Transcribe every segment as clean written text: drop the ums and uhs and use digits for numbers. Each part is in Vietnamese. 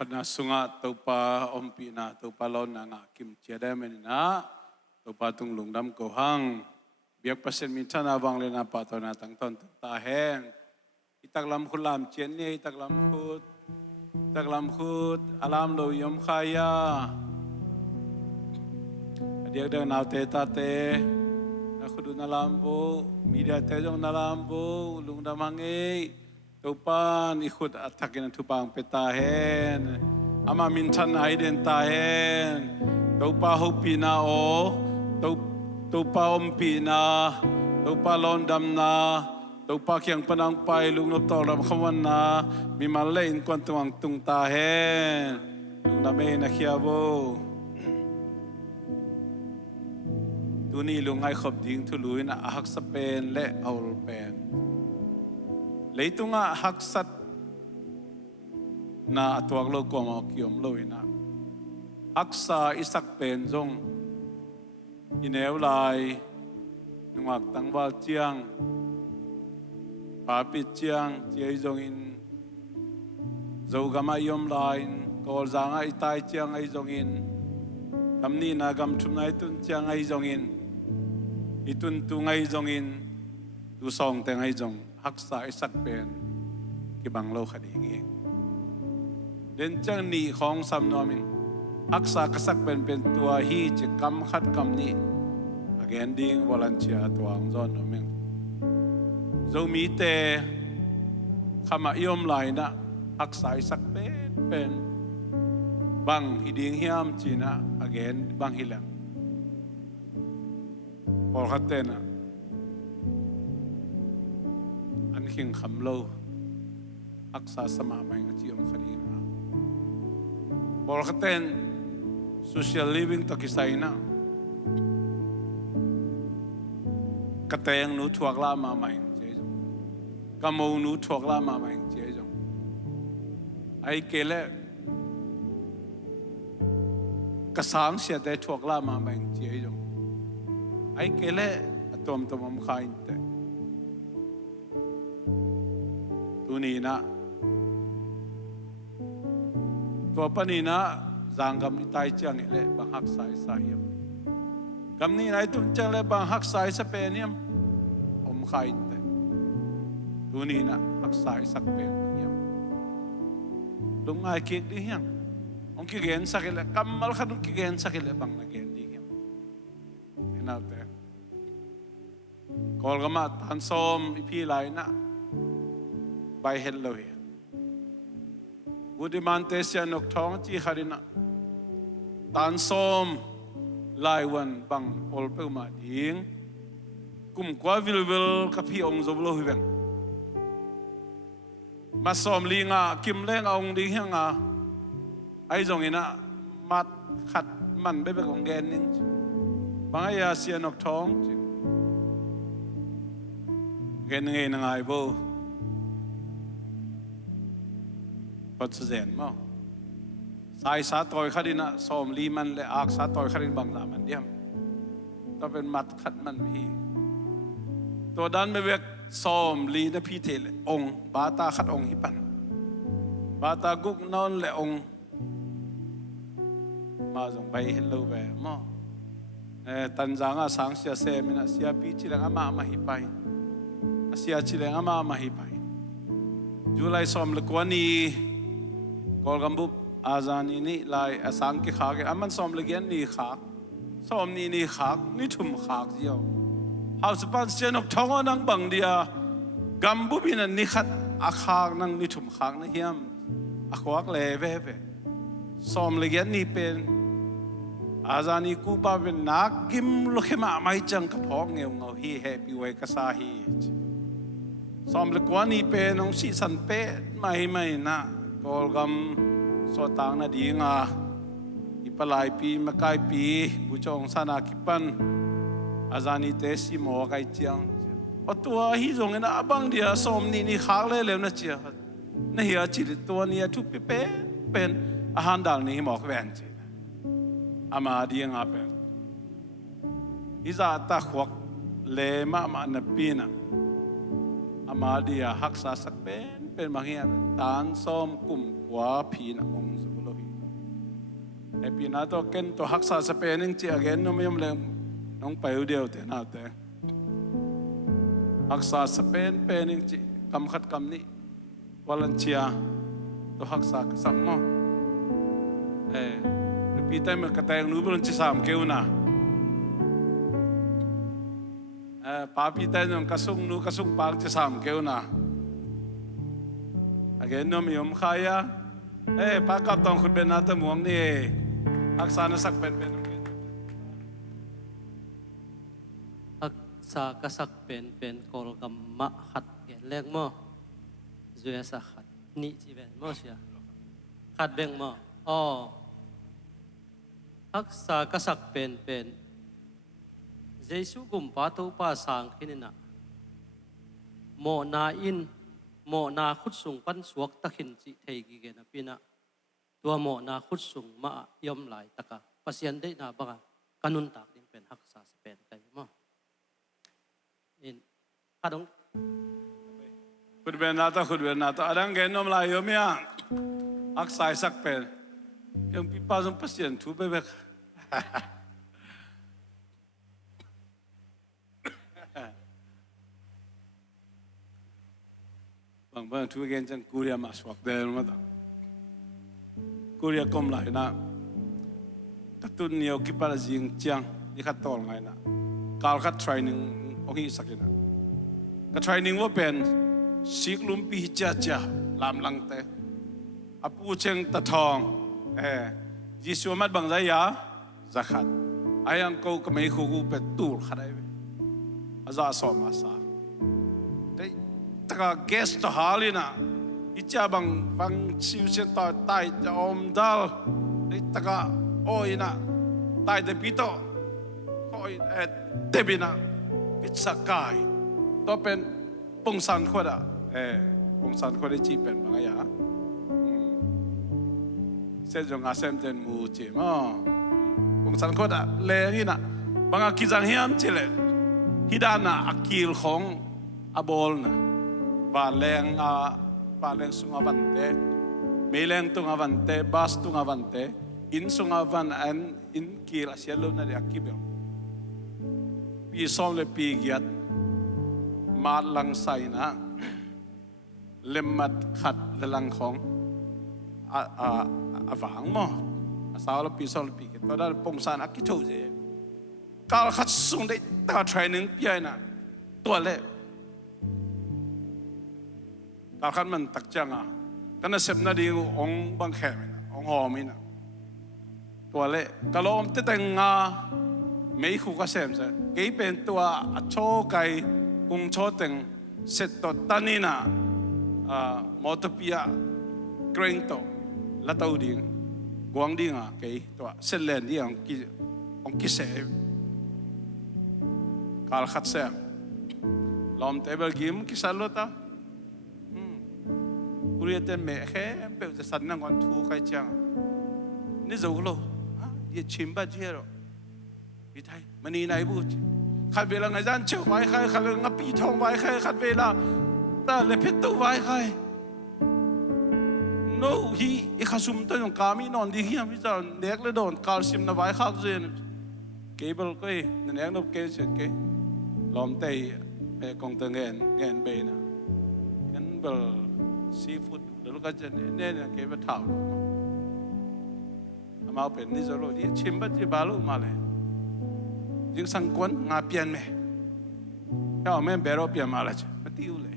พนาสุงะตัวปาอมปีนาตัวปาลอนนางะกิมเจได้เมนินะตัวปาตุงลุงดำโกหังเบียกประเสริฐมิชนาวังเลนาปาตนาตั้งต้นตาแห้งอิตักลำคุลามเจนนี่อิตักลำคุดอารามโลยมขายาเดียกเดินเอาเตตาเตนักขุดนาลามโบมีเดียเตจงนาลามโบลุงดำหังเอตัวปานอีขุดอัฐกินทุปังเปตาเฮนอามามินชันไอเดนตาเฮนตัวปาหุปีนาโอตัวปาอมปีนาตัวปาลอนดำนาตัวปาเขียงปนังไปลุงนบตอลำขวันนามีมาเล่นกวนตวังตุงตาเฮนลุงดำเอนักเขียโบตัวนี้ลุงไอขบดิ้งทุลุยนะฮักสเปนและเอาเป็นเลยตุงะฮักสัตนาตัวโลกมาเกี่ยมลอยนะฮักษาอิสักเป็นจงอินเอวลายนุ่งอักตังวาลเจียงปาปิเจียงเจียจงอินโจกามายมลายกอลจางไอตายเจียงไอจงอินคำนี้นะคำชุมไอตุนเจียงไอจงอินอิตุนตุงไอจงอินดูซองแต่งไอจงฮักษาอิสักเป็นที่บังโลกคดีงี้เดินจังนี้ของสำนวนมิงฮักษากษักเป็นตัวฮีจะกำคัดกำนี้อเกนดิ้งวอลันเชียตัวอังจอนนมิงโจมีเตขมายมไหลนะฮักษาอิสักเป็นบังฮิดิ้งเฮียมจีนะอเกนบังฮิลังพอขัดเตนะอันขิงคำโลอักษาสมาไม่งจิยมคดีมาบอลขัดเต้น social living ตะกิสัยนะกระเตงหนูถวกล่ามาไม่เจ๊จงกำมูหนูถวกล่ามาไม่เจ๊จงไอเกล้กระสังเสียได้ถวกล่ามาไม่เจ๊จงไอเกล้ตัวมันขายแต่ตัวนี้นะตัวปนีนะจางกำนี้ตายจังเลยบางฮักสายสายมกำนี้นายตุ้งจังเลยบางฮักสายสเปนยมอมขายแต่ตัวนี้นะฮักสายสักเป็นยมลุงไอเก็กดียังองค์เกณฑ์สักเลยกำมัลขัดองค์เกณฑ์สักเลยบางนักเกณฑ์ดียังเห็นเอาแต่กอลกมาตันส้มอีพีไรนะไปเห็นเลยบุตรมันเตเสียนกท้องจีขารินะตันส้มลายวันบังอลเปมาดิ้งกุมกว่าวิลกับพี่องค์จบโลหิเวงมาส้มลิงอ่ะกิมเล่งองค์ดิ้งยังอ่ะไอ้จงอินะมัดขัดมันไปเป็นของแกนนิ่งบางอย่างเสียนกท้องแกนไงนังไงบ่พอจะเห็นมั้งสายสาตอยขัดินะสอมลีมันและอักสาตอยขัดินบางนามันเดียมต้องเป็นมัดขัดมันพี่ตัวดันไม่เวกสอมลีนะพี่เทเลองบาตาขัดองฮิปันบาตากุกนอนและองมาส่งไปเฮลโลแวร์มั้งตันจางอาสังเสียเซมินะเสียปีจิเลงอามาฮิไปเสียจิเลงอามาฮิไปจุลัยสอมเลกวานีกอลกัมบุอาจารย์นี่ลายอาสังกิขากอามันสอมเลกียนนี่ขากสอมนี่ขากนี่ทุ่มขากเดียวหาสปันเสียนกท้องนังบังเดียกัมบุบินันนี่ขัดอาขากนังนี่ทุ่มขากนี่เฮียมอาขวักเลเว่สอมเลกียนนี่เป็นอาจารย์นี่กูป้าเป็นนักกิมลุกมาไม่จังกับพ้องเงาฮีแฮปปี้ไว้กษาฮีสอมเลกวานี่เป็นองค์สีสันเป็ดไม่นะกอลกัมสวดต่างนาดีงาอีปลายปีมาไกปีบุจงสนาคิปันอาจารย์นี่เตสิโมไกเจียงอตัวฮิจงนะบังเดียสมนี่ขากเลยเลวนะเจียนี่เหียจิตตัวนี้ทุกเป็นอาหารดังนี้หมอกแหวนจีอามาดีงาเป็นอิจาตาขวักเลมามันปีนะอามาดีฮักษาสักเป็น เป็นบางอย่างตานซ้อมกลุ่มขวาผีนะมงสุโลหิไอปีน่าตัวเก่งตัวฮักษาสเปนนิ่งเจียเก่งน้องไม่ยอมเล่นน้องไปเดียวแต่น่าแต่ฮักษาสเปนเป็นนิ่งจีคำขัดคำนี้วอลันเชียตัวฮักษาสักมั่งปีแต่เมื่อกระแตงนู้นบนที่สามเกี่ยวนะป้าปีแต่ยังกระสุงนู้นกระสุงปากที่สามเกี่ยวนะเห็นน้องมีอมขายะป้ากับตองคุณเป็นนาตมวงนี่ฮักษานะสักเป็นฮักษากษักเป็นกอลกัมมะขัดเกลเล็กมั้งจุยสักขัดนี่จีเป็นมั้งเชียขัดเบ่งมั้งอ๋อฮักษากษักเป็นเจสุกุมปาตุปาสังขินนะโมนาอินโมนาขุดสุงปันสวกตะขินจิเทกิเกนะปีนะตัวโมนาขุดสุงมายอมไหลตะกะปัสยันได้นาบังกันุนตักดินเป็นฮักษาสเปนไกมั้งอินข้าดงคุณเป็นนาตาอันเกนนมลายยมยังฮักษาสักเป็นยังปีป้าสมปัสยันถูไปเบกบางทุกอย่างจังกุเรียมาสวกเดินมาต่างกุเรียกลมไหลนะกระตุ้นเหนียวกิปาร์จิงจังยี่ขัดตอลไงนะการขัดเทรนนิ่งองค์อีสักนะก็เทรนนิ่งว่าเป็นสิกลุมปีจ้าลำลังเตะอาปูเชงตะทองยิสุมัดบางใจยาจักขัดอายังกูก็ไม่คู่กูเป็นตูร์ขัดไอ้อาจารย์สอนมาสาตะกะเกสต์ฮาลีนะอิจฉาบางชิวเชนต่อตายจะอมดัลตะกะโอ้ยนะตายเดบิโตโอ้ยเดบินะพิษกายตัวเป็นปงสันขวดปงสันขวดจีเป็นบางอย่างเส้นจงอาเซมเจนมูจีมั้งปงสันขวดเลนี่นะบางกิจังเฮียมจิเลฮิดานะอักกิลของอาโบลนะบาเลงสุงavan te meleng tung avan te bas tung avan te in sung avan an in kil asialo na akibel pi som le pi giat mat lang sai na lemmat khat le lang khong avang mo asaw le pi som le pi ke to da pong san akitho je kal khat sung de ta training pi na to leตาขันมันตักจังกันน่ะเสพนาดีองบังแขมินะองหอมินะตัวเละกะลอมติดแต่งงาไม่คู่กับเสมซะเกี่ยเป็นตัวโชไกกุงโชเต็งเสร็จตัวตันนี่นะมอตเปียเกรงโตละตัวดิ่งกวางดิ่งเกี่ยตัวเสร็จเลนที่องกิเสกาลขัดเสมลอมเตเบิลกิมกิสัลโลตากุเรียเต็มเมฆแค่เปลวจะสั่นนั่งก่อนทูใครจังนี่จะรู้ยี่ชิมบ้าเจียร์พี่ไทยมันนี่นายพูดขัดเวลาไงด้านเชื่อไว้ใครขัดเวลาปีทองไว้ใครขัดเวลาแต่เลพิตุไว้ใครโน้ฮีอีข้าซุ่มต้นของกามีนอนดีเฮียมิจารเด็กเลยโดนกาลซิมนะไว้ข้าวเจนเก็บเลยก็นั่นเองนบเก็บเสร็จเก็บล้อมเตยกองเตงเงินเบย์นะกันเบลซีฟู้ดแล้วก็จะเนี่ยเก็บไปถ่าวมาเป็นนี่จะรู้ที่ชิมบัตรบาลูมาเลยยิ่งสังกวนงาเปลี่ยนไหมถ้าเอาแม่เบรอเปลี่ยนมาแล้วจ้ะไม่ติ้วเลย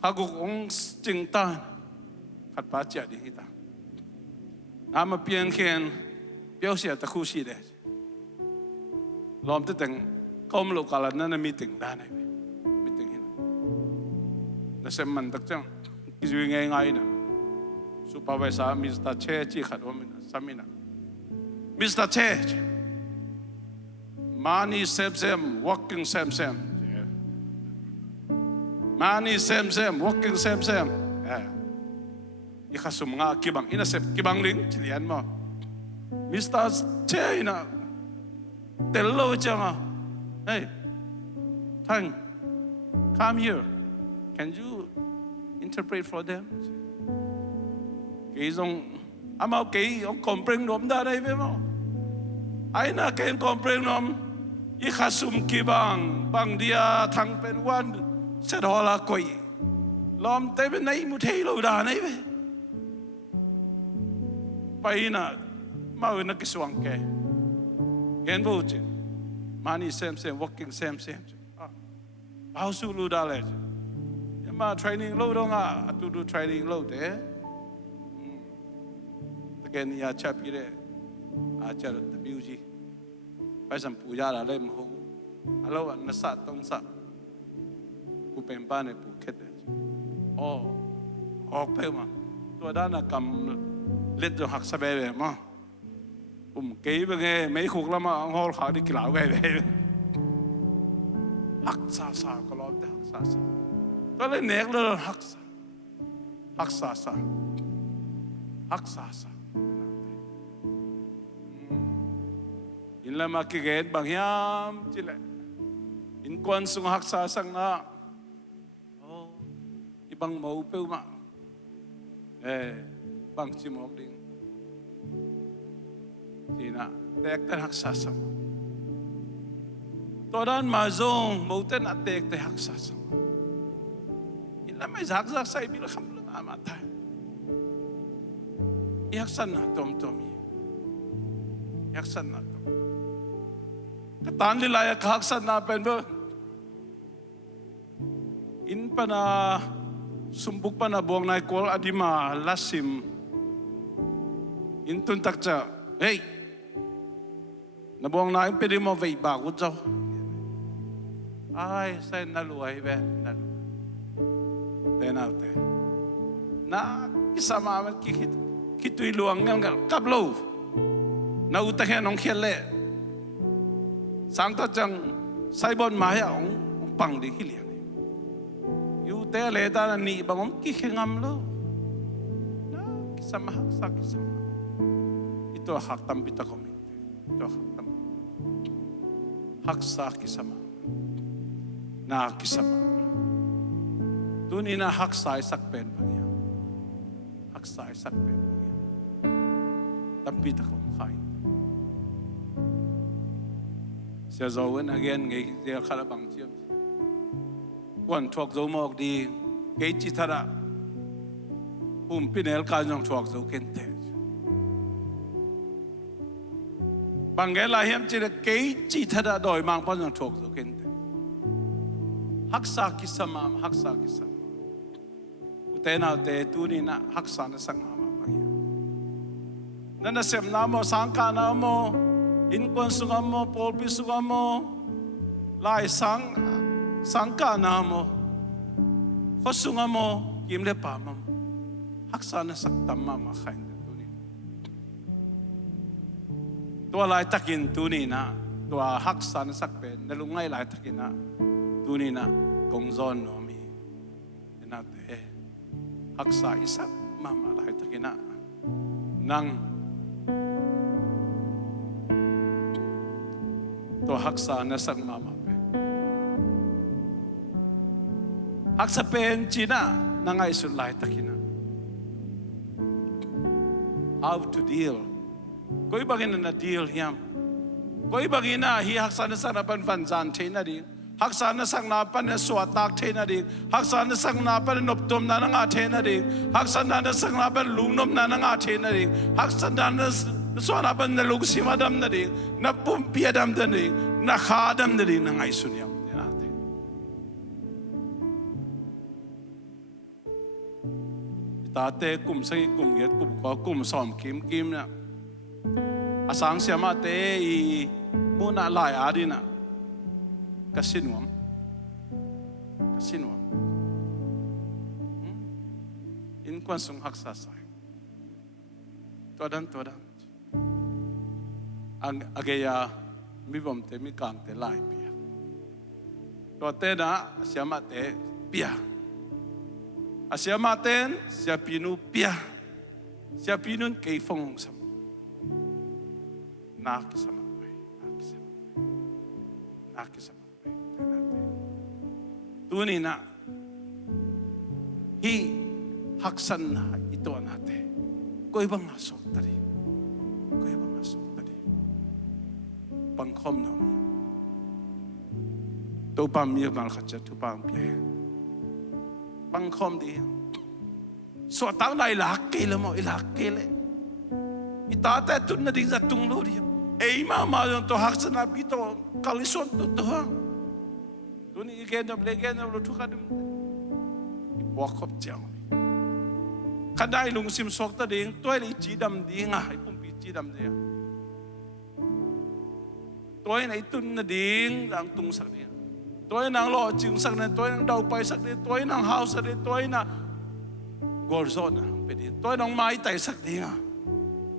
ข้ากูคงจึงตาขัดป้าเจ้าดีที่ตาน้ำมาเปลี่ยนเขียนเปรี้ยวเสียตะคู่สีเลยลอมตั้งแต่ก้มลูกกาลนั้นมีติ่งด้านไหนนั่นเสมันตักจังกิจวิงง่ายๆนะสุภาพวิสามิสตาเชจีขัดว่ามินะสามินะมิสตาเชมานีเซมเซม walking เซมเซมมานีเซมเซม walking เซมเซมอีข้าสุ่มงากิบังอินะเซมกิบังลิงเฉลียนมั้งมิสตาเชนะเตลโลจังเฮ้ยท่าน come here Can you interpret for them? Cái dòng amao cái ông comprehend nom da đây với mo. Ai na cái comprehend nom I khasum kibang bang dia thang pen wan sẽ đó là coi lom tay bên này một thấy lâu đà này vậy. Bây na mau na cái suang ke. Gen vô chứ. Money same working same. Bao su lu da lệ. Nhưng mà training lâu đâu ngà, tu training lâu thế. Cái này chắp đi đấy, chắp được biểu gì. Bây giờ puja là lên hú, alo anh sát tông sát, cụ bền ban này cụ kết đấy. Học phải mà, tôi đã là cầm lết cho Haksa về mà, kỹ về nghe mấy khúc lắm mà ông hỏi họ đi kêu về. Haksa sa, có lắm đấy Haksa sa, tôi lấy nét luôn Haksa sa. In la makiget bang hiam chile in kwan sung Haksa sang na ibang mau peu ma bang chimok ding tina tek ten Haksa sang todan ma zong mau ten atek te Haksa sang in la mai zak sai bil kham lang amata Haksa na tom Haksa na Katan lilaya Haksa na penbo in pana sumbuk pana buang na kol adima lasim in tuntak cha hey nabuang na pwede mo vay bakod daw ay say naluay be nalu tenaute na kisama man kituy luang ngal kablo na utakhe nong khele sáng ta chẳng sai bon mai ông bằng đi cái liền yêu té lệ ta là nị bằng ông kia ngâm lo cái sama Haksa cái sama itu haktam bita kami itu haktam Haksa cái sama na cái sama tu ni na Haksa isak pen bang Haksa isak pen bang tapi tak kau khai sẽ giàu hơn again ngày giờ khá là bằng chiếm quan thuộc dấu mộc đi cái chi thật à pinel cả trong thuộc dấu kén thế bằng cái là hiếm chỉ là cái chi thật à đòi mang bao trong thuộc dấu kén thế Haksa kisama ute nào te tu ni na Haksa na sang mama bang nana sem namo sangka namo in kon sungamo polpi sungamo lai sangka namo khosungamo kimle pamam Haksa na saktam mama khain tuni to lai takin tuni na to Haksa na sakpen nalungai lai takin na tuni na kongzon nomi enate Haksa isak mama lai takin na nang to Haksa na sang mama pe Haksa pen china nangai sulai takina how to deal koi bagin na deal hiam koi bagin na hi Haksa na sang na pan van zan thena di Haksa na sang na pan na swatak thena di Haksa na sang na pan noptom na nga thena di Haksa na sang na pan lungnom na nga thena di Haksa na Suara ban na lugsi madam na rin, na pumpiadam na rin, na khadam na rin na ngay sunyam natin. Itate kumsay kumyat kum som kim na. Asang siya mate I muna lay adi na kasinwam. In kwansong Haksa say. Todan. Ang agaya mi bom te mi kang te lai pia to te na siama te pia asiama ten sia pinu pia sia pinun kei phong sam na kisama tuni na hi haksan na ito natin. Ko ibang asok tadi. Ko ibang asok tadi. Pangkom na mi. Topan mi mal khatcha Topan pye. Pangkom di. So tao na ilakil mo ilakil. Itata tun na ding sa tunglo di. Mama yung to haksa na bito KALSUAN to ha. Tuni igena lo tukadum. Ipuakop jang. Kadai lungsim sok ta ding toy li jidam dinga ipumpi jidam dia. Toy na itun na ding lang tung sak dia. Toy nang lo jing sak na toy nang dau pai sak dia, toy nang house dia, toy na gorzona pedi. Toy nang mai tai sak dinga.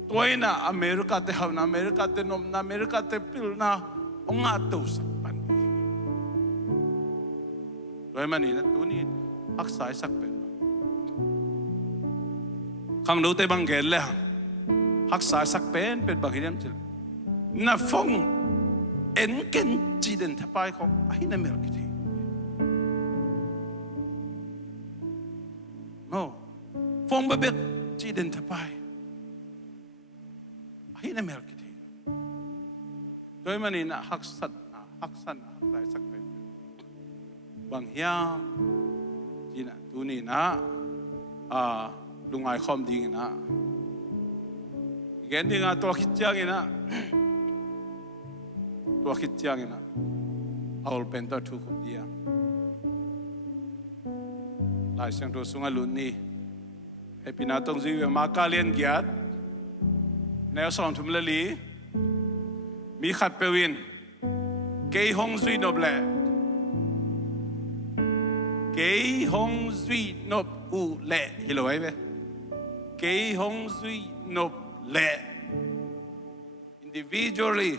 Toy na Amerika te haw na Amerika te nom na Amerika te pil na onga to sak pan. Toy mani na tuni haksa sak pen. Khang đâu tây bang gel le haksa sak pen bang hiam chil na phong en ken chi den thapai ko ai na mer ki thi no phong ba bet chi den thapai ai na mer ki thi toy mani na haksan haksa sak pen bang hiam chi na tu ni na lungai khawm dingin na. Igen ding to khitjang ina. To khitjang ina. Aul penta thu khup dia. Lai sang to sunga lun ni. He pinatong ziwe makalian giat. Neo som thum lali. Mi khat pewin. Kei hong zui noble. Kei hong zui nob u le hiloi ve. Kei hong zui nop le individually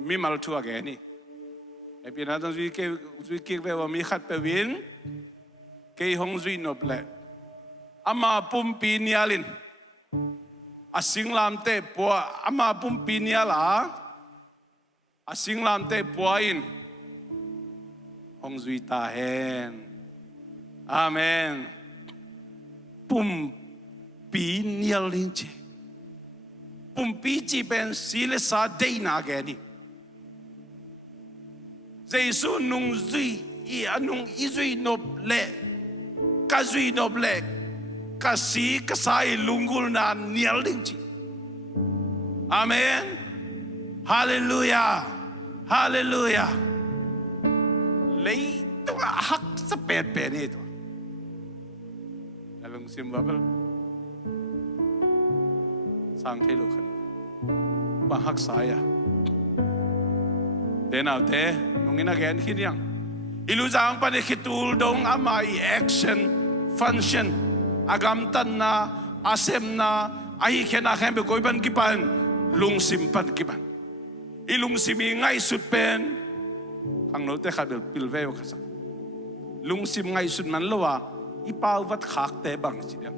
mi mal tu ageni e pina tan zui ke ve wa mi khat pe win kei hong zui nop le ama pum pi nialin asing lam te po ama pum pi niala asing lam te poin hong zui ta hen amen pum pi nial linche pumpi chi ben sile sa dei na gani jesu nung zui i anung izui nop le ka zui nop le ka si ka sai lunggulhna nial linchi amen hallelujah hallelujah lei to hak sa pet ni to alung simbabel sang thế lục khẩn bằng hắc sai à thế nào thế nung ina gen khi riang ilu jang pa de khitul dong amai action function agam tan na asem na ai khena khem be koi ban ki pan lung sim pan ki ban ilung simi ngai sut pen khang no te khabel pil ve khasa lung sim ngai sut man lowa ipau vat khak te bang chi dem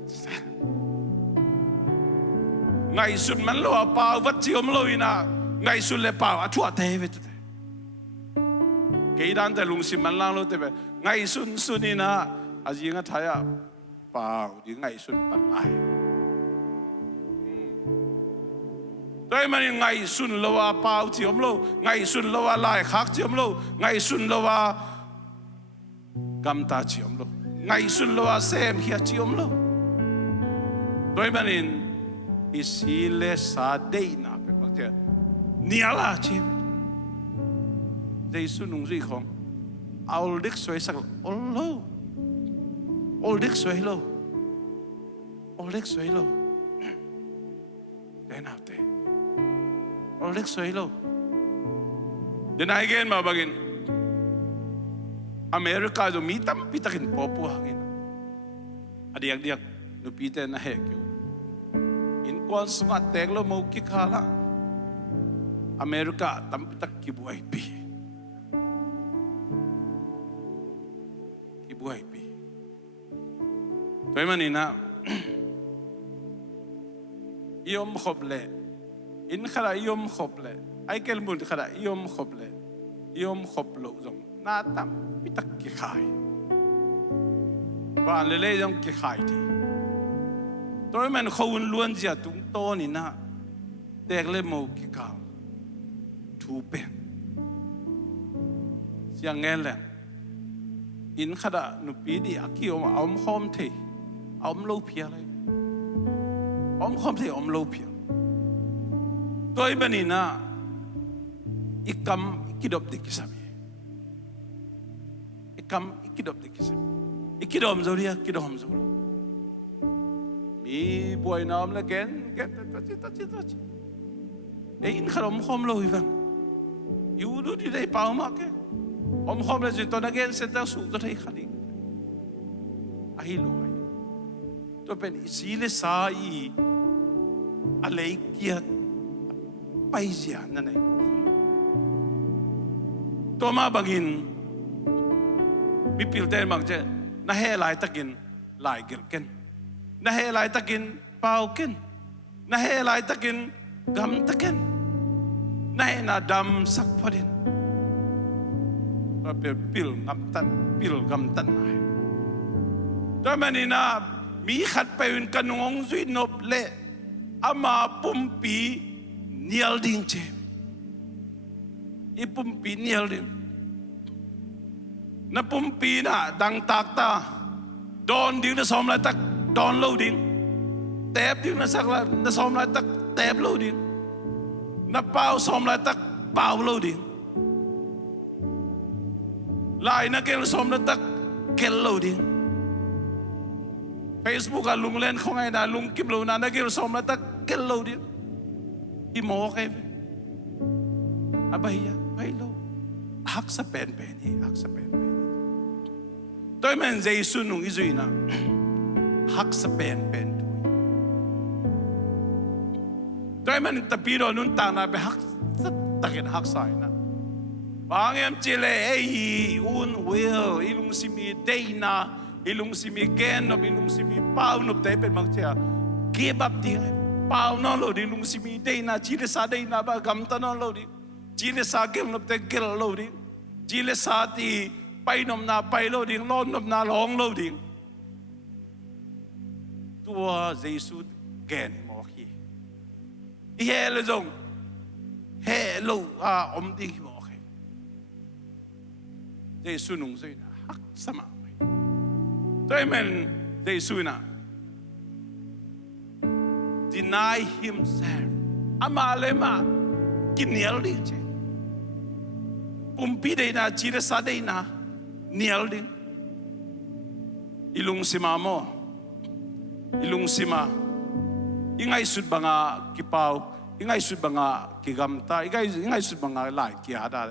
ngày xuân mắn lo bao vắt chiom lôi na ngày xuân le bao à thua thế vậy thôi cái đàn tại lùng sim mắn lang lo thế vậy ngày xuân đi na à gì ngắt thấy à bao đi ngày xuân bận lại đây mà ngày xuân lo bao chiom lo ngày xuân lo lại khác chiom lo ngày xuân lo gam ta chiom lo ngày xuân lo xem kia chiom lo đây mà isile sa dei na pe bakte niala chi Jesu nung zui khong aul dik soi sak ol dik soi lo den out te ol dik soi lo den again ma bagin America do mitam pitakin popo hangin adiak no pite na he Kuan sungat tek lo mau ki khala Amerika tam tak ki buai pi toy manina yom khoble in khala yom khoble ai kel mun khala yom khoble yom khoplo zong na tam pitak ki khai bạn lê trong cái khai thì tôi mình không luôn gì tung to nè na đẹp lên màu cái cao thu bền siang nghe lên in khada nupi đi aki om khom thì om lâu pia lại om khom thì om lâu pia tôi bên này na ikam ikidop di kisami ikam ikidop di kisami ikidom zoria kidom zoro mi boy nam la gen tachi in kharom khom lo ivan yudu di dai pau ma ke om khom la jiton again senta su to thai khali ahi lo ai to pen isile sa I alei kia paizia na nei to ma bangin mi pilte mang che na he lai takin lai gel ken na he lai takin pau ken na he lai takin gam taken na he na dam sak phodin to pil gam tan ai to manina mi khat pe un kanong zui nop le ama pumpi nial ding che ipumpi nial ding na pumpi na dang tak ta don ding na som la tak don lo ding tep ding na sak la na som la tak tep lo ding na pau som la tak pau lo ding lai na kel som la tak kel lo ding Facebook à lung lên không ai là lung kim lâu na kêu xong là ta cái lâu đi đi mò cái à bây lâu Haksa pen Haksa pen tôi mình dây xuân nung ý na Haksa pen tôi mình tập đi rồi nun ta na be Haksa ta cái Haksa na bang em chỉ là un will ilung simi day na ilung simi ken no ilung simi pau no te pen mang chia give up di pau no lo di ilung simi dei na chi le sa dei na ba gam ta no lo di chi le sa gel no te gel lo di chi le sa ti pai nom na pai lo di lon nom na long lo di tua Jesus gen mo khi he le jong he lo a om di mo khi Jesus nung zui na hak sama tôi mình Jesus na deny himself amalema kinial đi chứ pumpi đây na chỉ là sa đây na nial đi ilung sima mo ilung sima ingai sud banga kipau ingai sud banga kigamta ingai sud banga lai kia da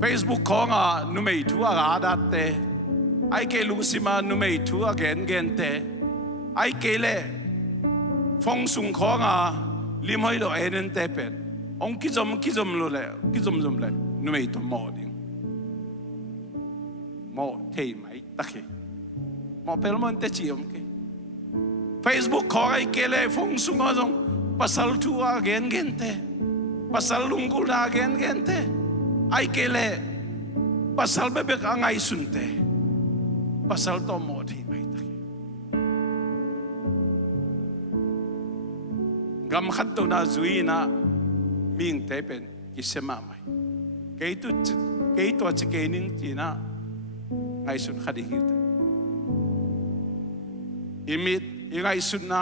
Facebook ko nga numei thu aga da te ai kể lung sima numei thu again te ai kể le phong sung khó ngà lim hơi lo enen te pen ông kizom lo le kizom le numei to mo ding mo thei mai takhe mo pel mon te chi om ke Facebook khó ai kể le phong sung ngà jong pasal thu again te pasal lunggulhna again te ai kể le pasal bebek angai sun te pasal to mo thei mai takhe gam khat to na zui na ming te pen kisema mai ke to chi ke ning chi na ngai sun khadi hi ta imit ngai sun na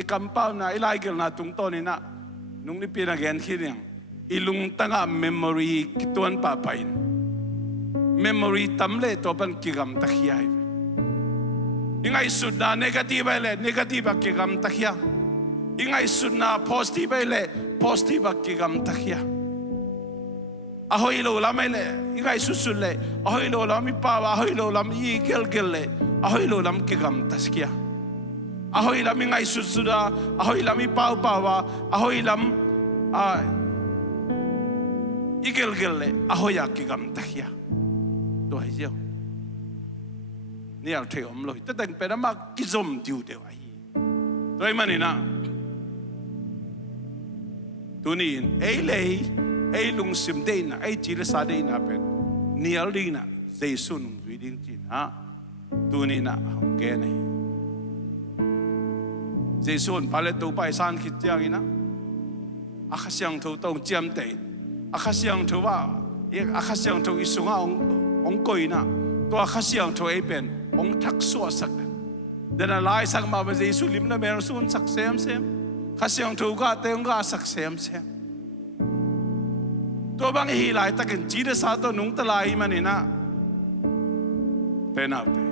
i kampau na ilai gel na tung to ni na nung ni pina gen khiring ilung tanga memory kituan pa pain memory tamle Topan kigam takhiyai ingai sun na negative kigam takhia ingai sun na positive kigam takhia ahoi lo lamai le ingai susul le ahoi lo lami pa ahoi lo lam i gel le ahoi lo lam kigam taskia ahoi lam ingai susuda ahoi lami pa ahoi lam i gel le ahoi ya kigam takhia to hai jiao ni al thei om loi ta tang pe ma kizom tiu de ai toi mani na tunin ei lung sim de na ei chi le sa de na pe nial ding na Jesus nung zui ding chin ha tu ni na hong ke này Giêsu pale tu pai san khit chiang ina akhasyang thu tong chiam te akhasyang thu wa akhasyang thu isunga ong koi na to akhasyang thu ei pen ong THUKZAW sak den a lai sak ma ba Giêsu lim na mer sun sak sem khasyang thu ga te ong ga sak sem to bang hi lai takin chi de sa to nung ta lai manina te na te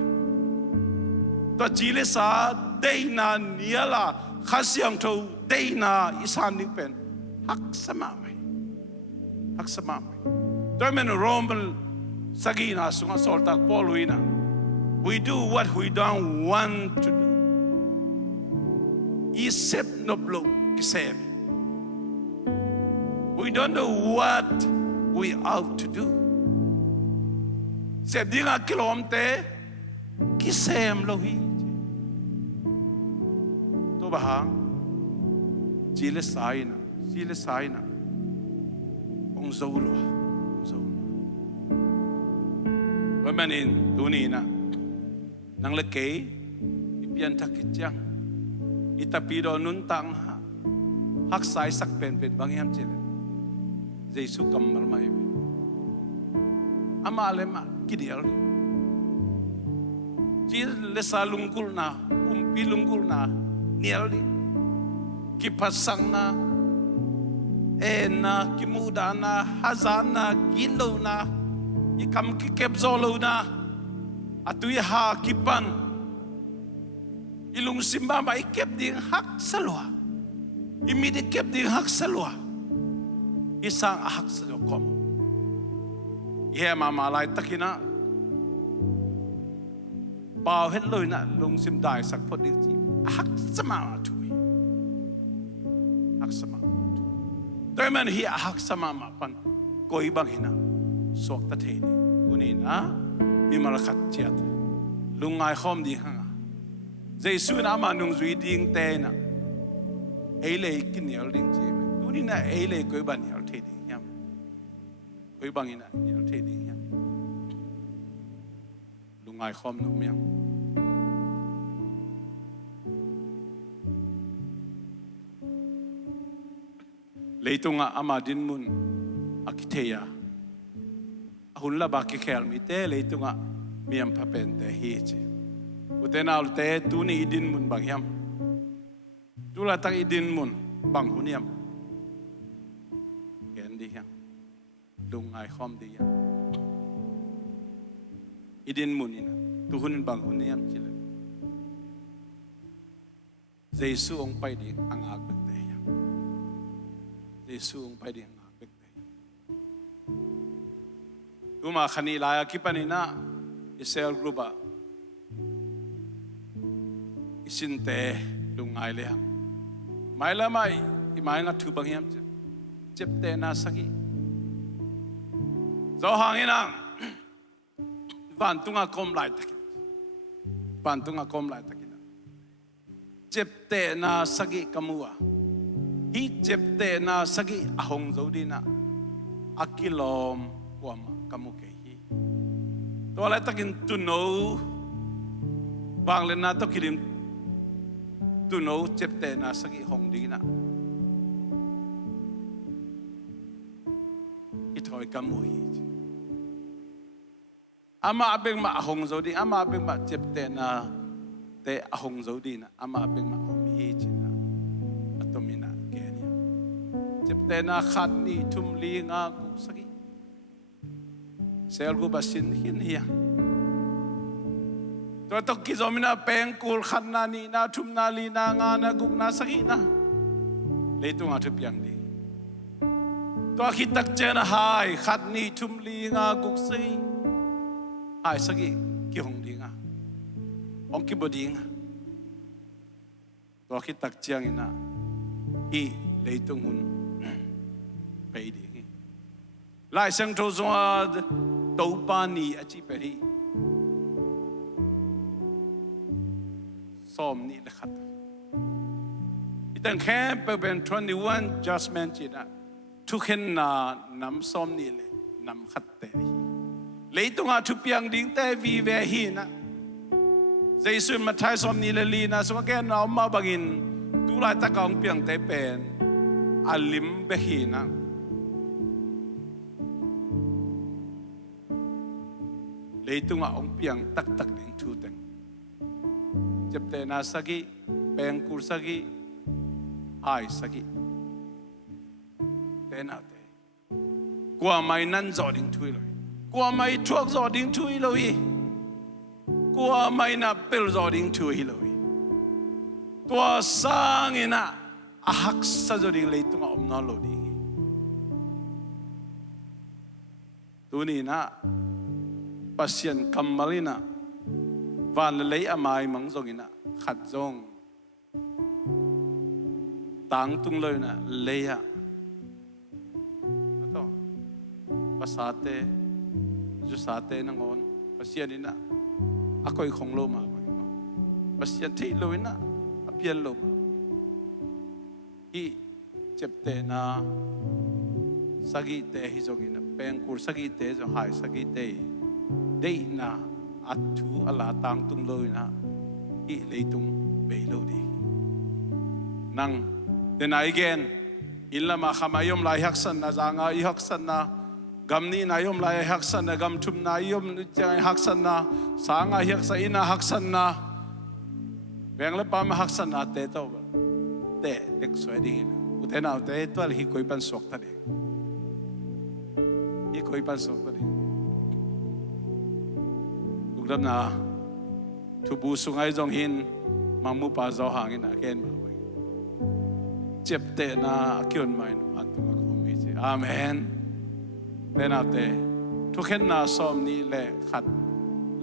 to chi le sa day na niala khasyang thu day na isan ning pen Haksa mai to men rombel sagina sunga solta poluina we do what we don't want to do isep no blow kisem we don't know what we ought to do sep dinga kilomte kisem lo hi to bahang chile saina ong zolo manin tuni na nang lekei ipian takitjang itapido nun tang haksai sak pen bangyam chile Giêsu kammal mai ama lema kidial ji lesa lunggulhna umpi lunggulhna nialdi kipasang na ena kimudana hazana kilona ikam kikep zolona atui ha kipan ilung simba ba ikep ding haksalwa imidi kep ding haksalwa isang haksa kom ye mama lai takina bao hết lôi na lung sim dai sak phot ding chi haksa ma thui haksa ma toy man hi haksa ma pan koi bang hina sok ta the ni unina mi mal khat chiat lungai khom di hanga Giêsu na ma nung zui ding te na ei le kin yal ding chi unina ei le koi ban yal the ding yam koi bang ina yal the ding yam lungai khom no myang leitunga ama din mun akiteya hun la ba ki khel mi te leitunga miam pha pen te hi che utenal te tu ni idin mun bang yam tu la tak idin mun bang huniam ken di yang lungai khom di yang idin mun ina tu hun bang huniam chile Giêsu ong pai di angak bek te yang Giêsu ong pai di angak bek te tuma khani laya kipanina isel grupa isinte lungai le mai la mai imai na thu bang yam chep te na saki zo hangina van tunga kom lai tak van tunga kom lai takina chep te na sagi kamua hi chep te na sagi ahong zo dina akilom wama kamu ke hi to la takin tu no bang le na to kirim tu no chep te na sagi hong dina ithoi kamu hi ama abeng ma ahong zo di ama abeng ma chep te na te ahong zo dina ama abeng ma hom hi china atomina kenya chep te na khat ni thum li nga ku sagi sel gu basin hin hiya to ki zomina peng kul khat na ni na thum na li na nga na guk na sagi na leitung a thu piang di to khi tak chen hai khat ni thum li nga guk sei ai sagi ki hong di nga ong ki bodi nga to khi tak chiang ina i leitung hun pe di lai sang tho zo Topan ni achi peri som ni le khat itang khem pe ben 21 judgment china thu khen na nam som ni le nam khat te leitunga thu piang ding te vi ve hi na Giêsu mà thay som ni leli na so cái nào mà bangin tu lại ta công piang te pen alim behi na lấy tung ông piang tak tak đến thu tên chụp te na sagi peng kur sagi ai sagi te na te qua mai nan gió đến thui rồi qua mai thuốc gió đến thui rồi qua mai na pel gió đến thui rồi tua sang ina Haksa gió đến lấy tung ông nó lôi đi tu ni na pasien kamalina van lấy amai mang zongina khát zong tang tung lôi na leya ato pasate jusate nangon pasien ina akoi khong lo ma pasien thi lôi na apian lo ma hi chepte na sagi te hi zongina pengkur sagi te zo hai sagi te đây na atu ala tang tung lôi na i lấy tung bể lôi đi nang then again illa ma khamayom lai haksan na zanga i haksan na gamni na yom lai haksan na gam thum na yom chang haksan na sanga haksa ina haksan na beng le pa ma haksan na te to te tek soi đi uten au te to hi koi pan sok ta de hi koi pan sok ta de lungdam na thu bu sungai jong hin mang mu pa zo hangin a ken ma chep te na kyon mai an tu ma ko mi chi amen te na te thu khen na som ni le khat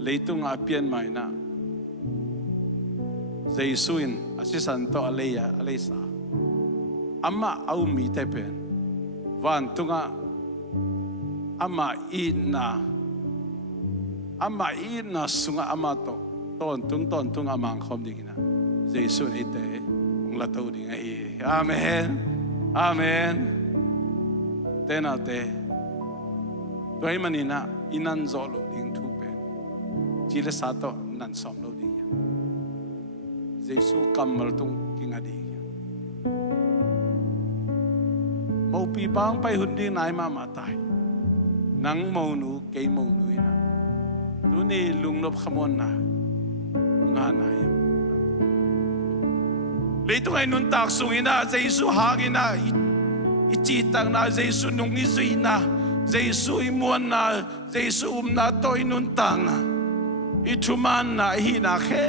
leitung a pian mai na Jesuin asisan to aleya alesa amma au mi te pen van tunga amma ina sunga ama to ton tung amang khom dingina Jesu ite ong la to ding ai amen tena te toy manina inan zolo ding thu pen chile sa to nan som lo ding Jesu kamal tung kinga di mau pi bang pai hundi nai ma matai nang mau nu ke mau nu ina tu ni lungnop khamon na nga na ya leitung ai nun tak sungina Jesu hagina ichi tang na Jesu nung ni zuina Jesu imuan na Jesu na toy nun tang na ituman na hi na khe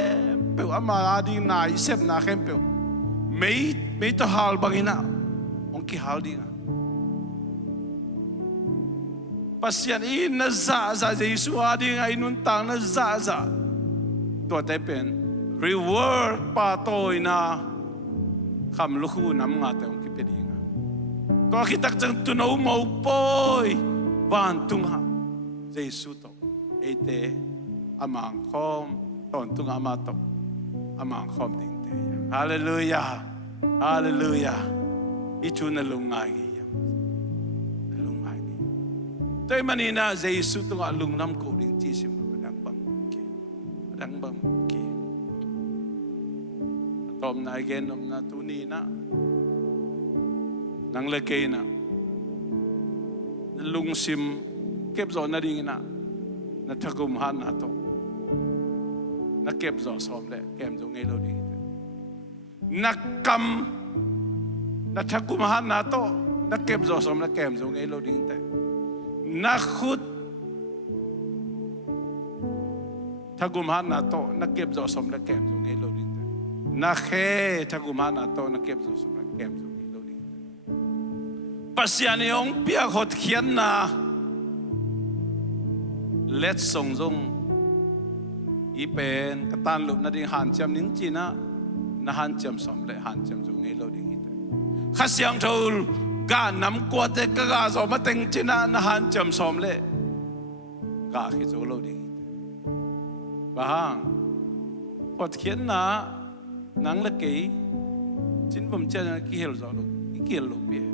pe ama adi na isep na khem pe mei to hal bangina ong ki hal dinga pasien in na za Jesu adi ngai nun tang na za to te pen reward pa toy na kham lu khu nam nga te ong ki pe dinga ko khitak jang tu no mo poi van tung ha Jesu to ete amang khom ton tung ama to amang khom ding te hallelujah itu na lungai toy manina Jesu tung lungdam ko ding chi sim padang bang ki tom na again nom na tuni na nang leke na lung sim kep zo na ding na thagum han na to na kep zo som le kem zo ngei lo ding na kam na thagum han na to na kep zo som le kem zo ngei lo ding te na khut thagum han na to na kep zo som le kem zo ngei lo ding te na khe thagum han na to na kep zo som le kem zo ngei lo ding te pasian yong pia hot khian na let song zong i pen katan lup na ding han cham nin chi na han cham som le han cham zo ngei lo ding te khasiang thol ga nam kwa te ka ga zo ma teng chi na han cham som le ga khi zo lo ding ba hang hot khian na nang la ke chin bum cha ki hel zo lo ki hel lo pie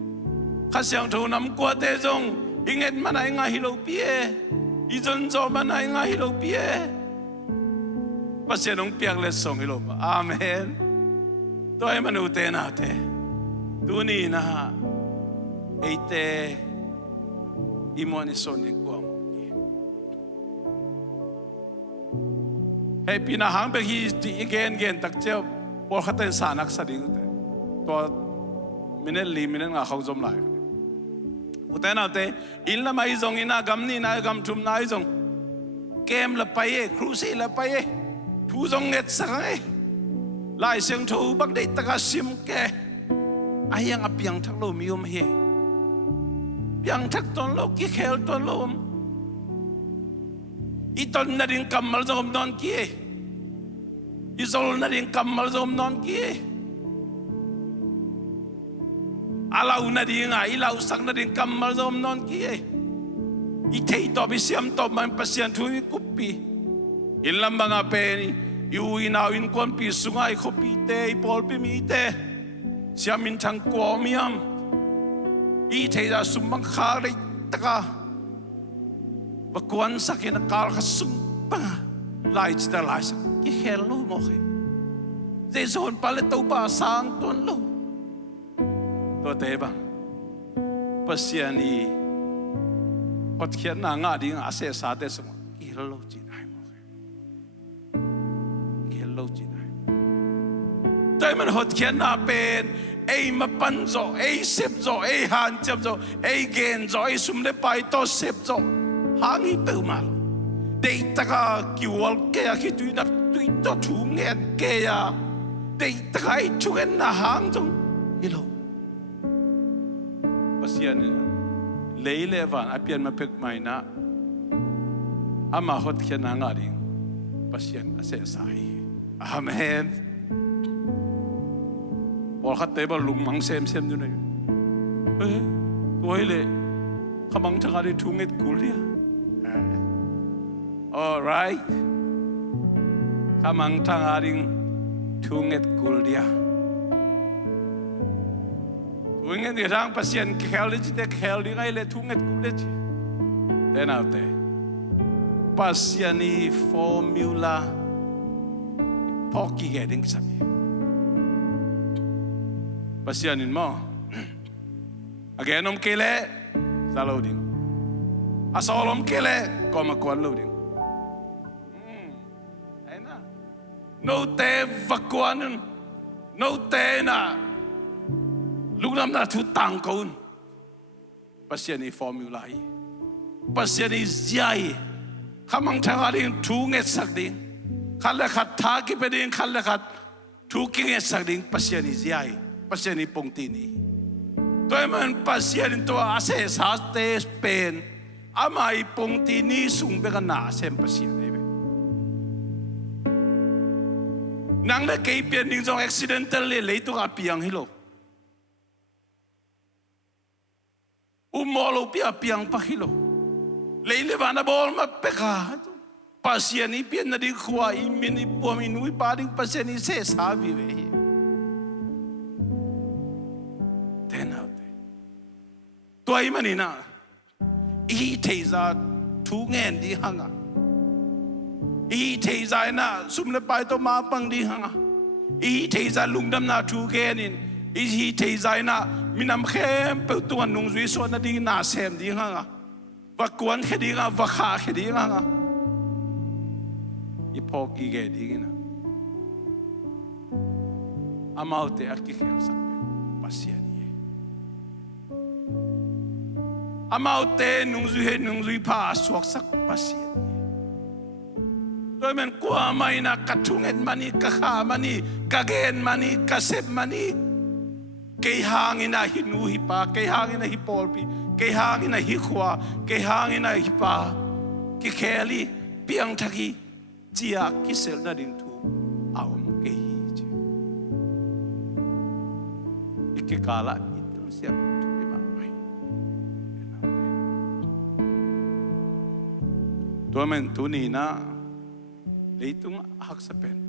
khasiang thol nam kwa te zong inget manai nga hi lo pie izon zo manai nga hi lo pie pasien ong piak le song hilo. Amen. Toi manu te na te. Tu ni na eite imoni son ni kuam. Hey pinahang be hi ti again tak cheo por khatan sanak sa ding te. To minute nga khau zom lai. Utena te in la mai zong ina gam ni na gam tum na zong. Kem la paye cruise la paye. Thu zong net sang lai siang thu bak dei taka sim ke. Ayang apiang thak lo mium he. Piang thak ton lo ki khel ton lo. Iton na rin kamal zom non ki. Isol na rin kamal zom non ki. Alaw na rin nga, ilaw sak na rin kamal zom non ki. Itay to bisiam to man pasyan tuwi kupi. Ilang mga peni, iuinawin ko ang piso nga, ikopite, ipolpi mite. Siya mintang kuomiyam. Itay da sumang kari taka. Bakuan sa kinakal kasumpa. Lai chita lai sa kihelo mo kayo. Zezon palitaw pa sang tuan lo. To teba. Pasyan ni Patkian na nga di nga ase sa atin sa mga kihelo chinay mo kayo. Kihelo chinay. Tayo man hotkian na pen ay mapanzo, ay sipzo, ay hanchapzo, ay genzo, ay sumlepay to sipzo. Hangi pumalo. Dei taka kiwal kaya kitui na tui to tungen kaya. Dei taka ay tungen na hangzong ilo. Pasyan leilevan apian mapigmay na ama hot kaya na nga rin pasyan asesahi. Amen. Walkat tayo ba lumang sem-sem doon na yun. Tuwele kamang taka rin tungit kulya. Alright. Kamang tangaring tungit kulya. Tungit irang pasien kheli jite kheli ngai le tungit kulya ji. Tenaute. Pasiani formula poki geding sabi. Pasianin mo. Agenom kele sa loading. Asolom kele komakuan loading. No te vakuan, no te na lungdam na tu tangkon. Pasien ni formula hi, pasien ni zai. Kamang tangaring tu nget sakding, kalle kat thaki peding kalle kat tu kinget sakding pasien ni zai, pasien ni pongtini. Toy man pasien to ase sa te pen, amai pongtini sungbekan na asem pasien. Nang na kay pian ning jong accidental le leito ka piang hilo. Umolo piang pa hilo. Leile bana bol mapeka. Pasien ni pian na di kuwa imini po minui paring pasien ni se sabi we. Tenaute. Tuai manina. I teza tungen di hanga. I teza na sumle pai to ma pang di hanga. I teza lungdam na tu kenin. I teza na minam khem pe tuan nung zui so na di na sem di hanga. Vakuan khedi nga vakha khedi nga. I poki ge di na. Amaute akikhel sakpe pasien ye. Amaute nung zui pa swak sak pasien. Men kuha may na katungin mani, kakha mani, kagen mani, kasep mani. Kay hangin na hinuhi pa, kay hangin na hipolpi, kay hangin na hikwa, kay hangin na hipa. Kikeli, piang taki, jia kisel na din tu, awam kay hiji. Ikikala, ito siya tu imamay. Tuamen tuni na, leitung haksa pen.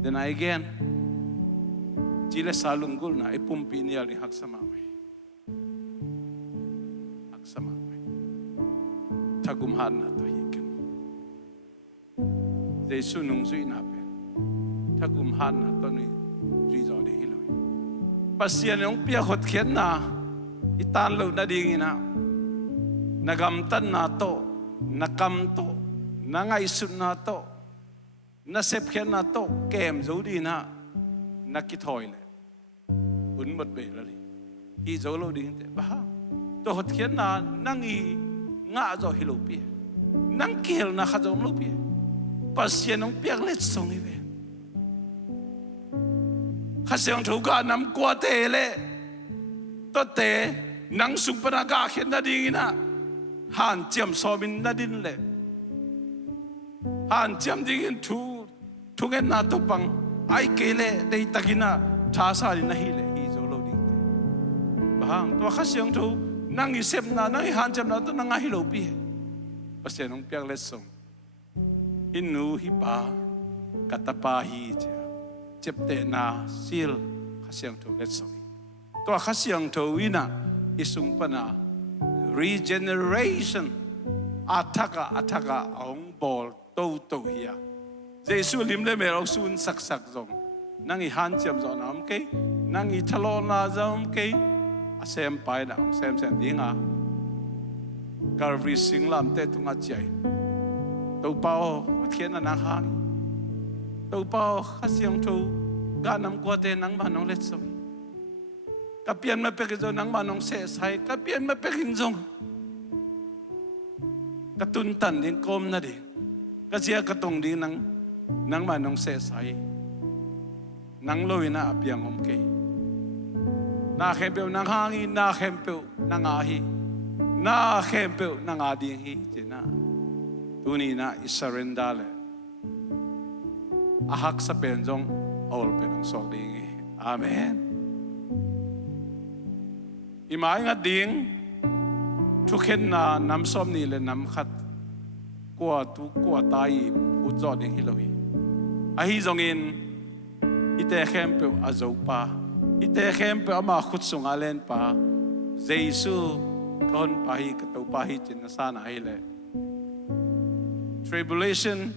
Then again, Chile sa lunggulhna ipumpi niya ni haksa mamay. Haksa mamay. Tagumhan na to hikin. Giêsu nung duy na pen thakum han na to ni duy zo de hiloi pasian ong pia khot khen na itan lo na ding ina nagam tan na to nakam to nangai sun na to na sep khen na to kem zo di na nakithoi le un mot be la li hi zo lo ding te ba to hot khen na nangi nga zo hilo pi nang kel na khazom lo pi pasien ong piak let song ive khaseng thu ga nam kwa te le to te nang sung pana ga khen na ding ina han chiam so min na din le han chiam ding in thu ngen na to pang ai ke le dei takina tha sa ni na hi le hi zo lo ding te bang to khaseng thu nang i sep na nang i han chiam na to nang hi lo pi pasien ong piak let song inu hi pa katapa hi cha chep te na sil khasiang tho let song to khasiang tho ina isung pana regeneration ataka ong bol to hiya Jesu lim le mer sun sak zong nang i han chiam zo na am ke nang i thalo na zom ke asem pai na sem dinga Calvary singlam te tunga chai tàu bao khiến là nàng hang tàu bao khát xiang thu ga nam qua tên nắng bàn nong lết sông cả pian mà bê cái nắng bàn nong sẽ sai cả pian mà bê hình dung cả tuân tần đến com na đi cả chia cả tông đi nắng bàn nong sẽ sai nắng lôi na piang om kê na khem bêu nắng hang na khem bêu nắng ahi na khem bêu nắng adi hi chỉ na tuni na isarenda le Haksa pen jong all pen sok ding amen imai nga ding thu khen na nam som ni le nam khat kwa tai pu zo ding hiloi a hi jong in ite khem pe azo pa ite khem pe ama khut sung alen pa Jesu kon pa hi ka to pa hi chin na sa na hi le tribulation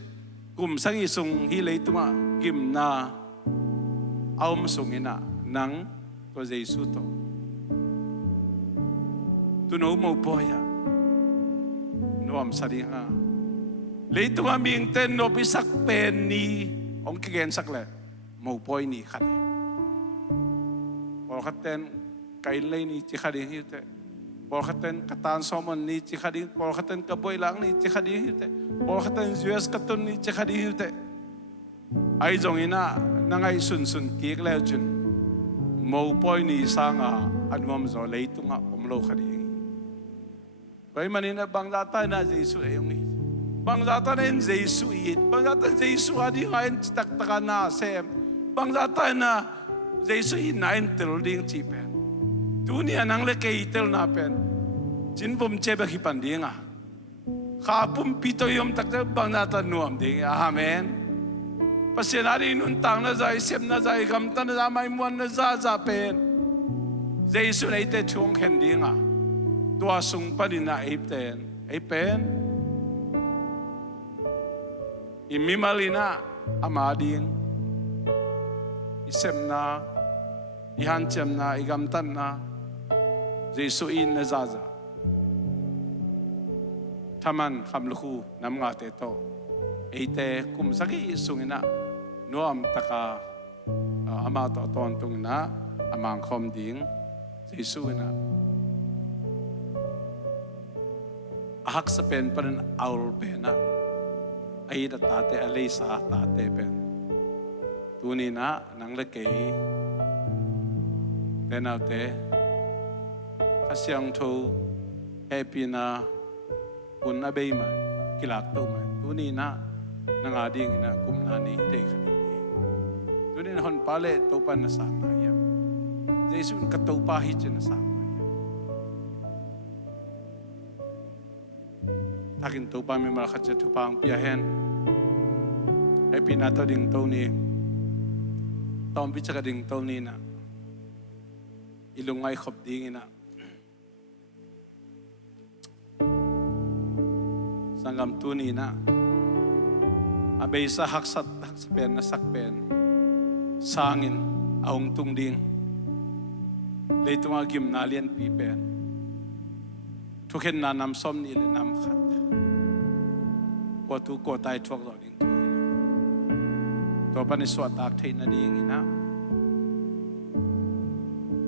kum sangi sung hi lei tuma kim na aum sungina nang to Jesu to tu no mo boya no am sari ha lei tuma ming ten no bisak pen ni ong kigen sak le mo boy ni khat por khaten kai lei ni chi khadi hi te por khaten katan somon ni chi khadi por khaten ka boy lang ni chi khadi hi te por khaten US katun ni chi khadi hi te ai jong ina nangai sun ki leo chun mo boy ni sanga anwam zo leitunga omlo khadi bai manina bangla ta na Jesu ayong ni bangla ta na Jesu it bangla ta Jesu adi ngain tak takana sem bangla ta na Jesu in nain tel ding chi pen dunia nang le kei tel na pen chin bum che ba hipan dinga kha pum pito yom tak bangla ta nuam ding amen pasenari nun tang na zai sem na zai gam ta na mai mon na za pen Jesu nei te chung khen dinga tua sung panina ipten pen imimalina amading isem na ihan chem na igam tan na Jesu in na zaza taman khamluhu nam nga te to eite kum sagi sungina noam taka ama to ton tung na amang khom ding Jesu na Haksa pen pan aul pena ai da tate alei sa tate pen tuni na nang le ke tenaute kasyang tho happy na kun abei man kilak to man tuni na nang ading na kum na ni te khani tuni na hon pale Topan na sang na yam Jesu ka to pa hi chen na sang takin Topan mi mal khat tu pang pia hen happy na to ding to ni tom bi cha ding to ni na ilungai khop ding ina sangam tu ni na abay sa haksat pen na sakpen sangin aung tungding leitung agim nalian pipen thuken na nam som ni le nam khat ko tu ko tai thok lo ding tu Topan is so tak thei na ding ina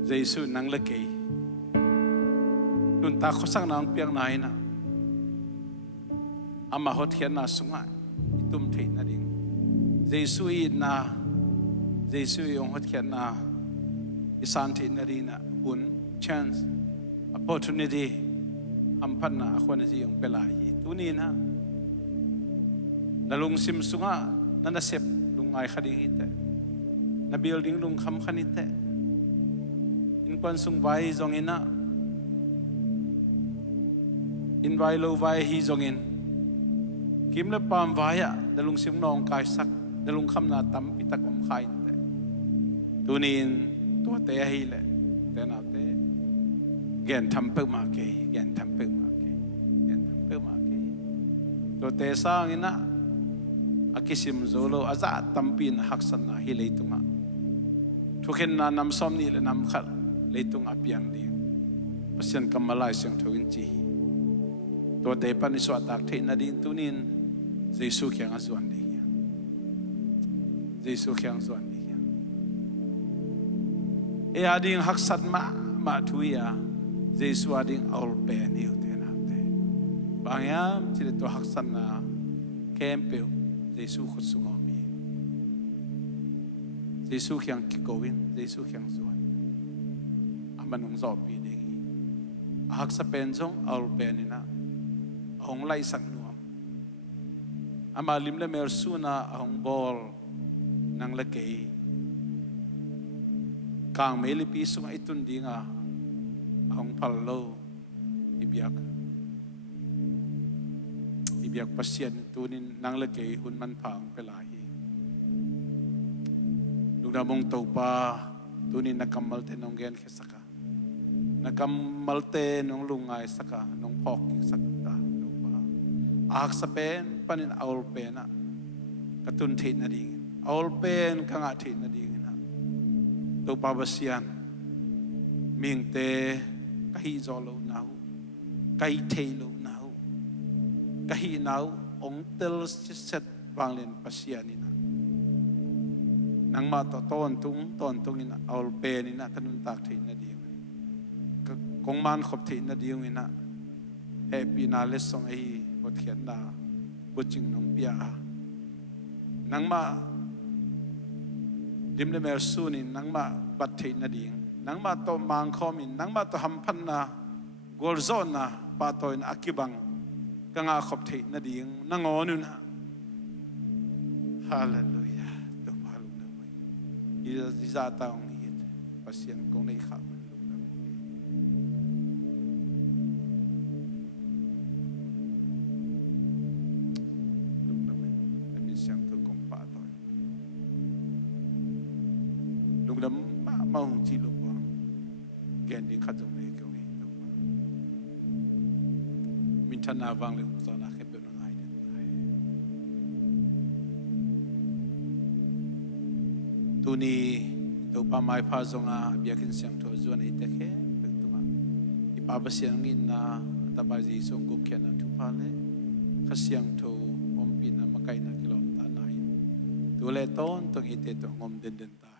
Jesu nang le kei nun ta khosang nang piang nai na ama hot hian na sunga itum thei na ding Jesu i na Jesu yong hot hian na isan thei na ding na un chance opportunity ampan na khona ji yong pela hi tuni na nalung sim sunga na nasep lungai khading ite na building lung kham khanite in kwan sung vai zong ina in vai lo vai hi zong in kim le pam vaya dalung sim nong kai sak dalung kham na tam pitak om khai te tunin to te hi le te na te gen tham pe ma ke gen tham pe ma ke gen tham pe ma ke to te sang ina akisim zolo aza tampin haksan na hi leitunga thuken na nam som ni le nam khal leitung apiang ding pasien kamalai sing thoin chi to te pan iso atak the na din tunin Jesu kyang azuan di ya Jesu kyang zuan di ya e ading haksat ma thuya Jesu ading aul pe ni te na te bangyam chile to haksan na kempe Jesu khutsungomi Jesu kyang kikowin Jesu kyang zuan amanung zo pi ding haksa penjong aul pe ni na hong lai sang nuam ama lim le mer suna hong bol nang le kei kang me li pi sung itun dinga hong pallo ibiak pasien tunin nang le kei hun man phang pelahi lungdam topa tunin nakamal te nong gen khesaka nakamal te nong lungai saka nong phok sakta Haksa pen panin aul pena katun the na ding aul pen kanga the na ding na to pabasian ming te kahi zolo nau kai the lo nau kahi nau ong tel set wanglen pasianina nang ma to ton tung ina aul pen ina kanun tak the na ding kong man khop the na ding ina happy na lesong ai hot khian na buching nong pia nang ma dim le mer sunin nang ma bat thei na ding nang ma to mang khomin nang ma to ham phan na gol zon na pa toin akibang kanga khop thei na ding nangon na hallelujah to palu na mai iza ta ong hi pasien kong nei kha lungdam ma hong chi lo wang gen ding khat jong le kyong hi to min thana wang le so na khe pe no ngai den tu ni to pa mai pha zonga biakin siang tho zuan ai te khe pe tu ma I pa ba siang ngin na ta ba ji song gup khen na thu pa le kha siang tho om pi na ma kai na kilom ta nai tu le ton to ite to ngom den den ta